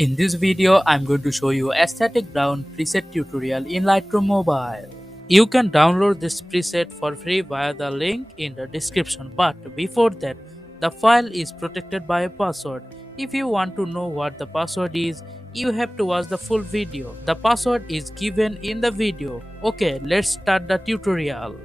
In this video, I'm going to show you aesthetic brown preset tutorial in Lightroom Mobile. You can download this preset for free via the link in the description, but before that, the file is protected by a password. If you want to know what the password is, you have to watch the full video. The password is given in the video. Okay, let's start the tutorial.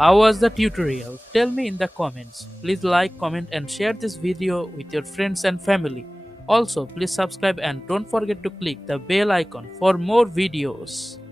How was the tutorial? Tell me in the comments. Please like, comment and share this video with your friends and family. Also, please subscribe and don't forget to click the bell icon for more videos.